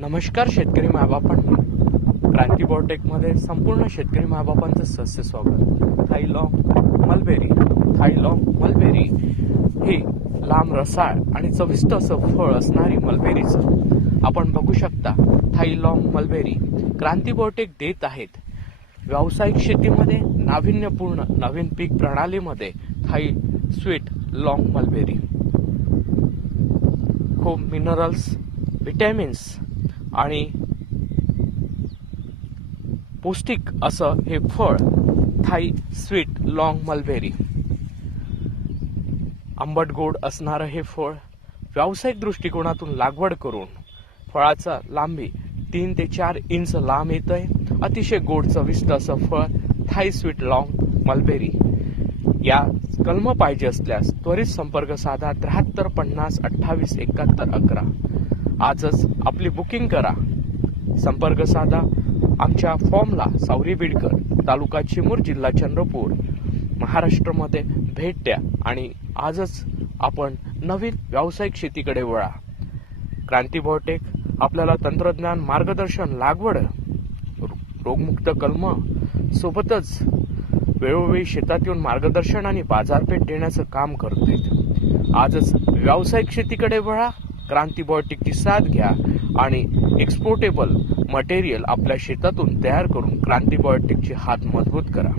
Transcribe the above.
नमस्कार शेतकरी मायबापांनो, क्रांती बायोटेकमध्ये संपूर्ण शेतकरी मायबापांचं सहर्ष स्वागत। थाईलॉंग मलबेरी ही लांब रसाळ आणि चविष्ट असं फळ असणारी मलबेरीचं आपण बघू शकता। थाईलॉंग मलबेरी क्रांती बायोटेक देत आहेत व्यावसायिक शेतीमध्ये नाविन्यपूर्ण नवीन पीक प्रणालीमध्ये थाई स्वीट लॉंग मलबेरी खूप मिनरल्स, विटॅमिन्स आणि पौष्टिक असं हे फळ थाई स्वीट लॉंग मलबेरी। आंबट गोड असणारं हे फळ व्यावसायिक दृष्टिकोनातून लागवड करून फळाचा लांबी 3 ते 4 इंच लांब येतंय। अतिशय गोड चविष्ट असं फळ थाई स्वीट लॉंग मलबेरी। या कलम पाहिजे असल्यास त्वरित संपर्क साधा 73 50 28 71 11। आजच आपली बुकिंग करा। संपर्क साधा। आमच्या फॉर्मला सावरी बिडकर, तालुका चिमूर, जिल्हा चंद्रपूर, महाराष्ट्रामध्ये भेट द्या आणि आजच आपण नवीन व्यावसायिक शेतीकडे वळा। क्रांती बायोटेक आपल्याला तंत्रज्ञान, मार्गदर्शन, लागवड, रोगमुक्त कलम सोबतच वेळोवेळी शेतात येऊन मार्गदर्शन आणि बाजारपेठ देण्याचं काम करते। आजच व्यावसायिक शेतीकडे वळा, क्रांती बायोटेकची साथ घ्या आणि एक्सपोर्टेबल मटेरियल आपल्या शेतातून तयार करून क्रांती बायोटेकचे हात मजबूत करा।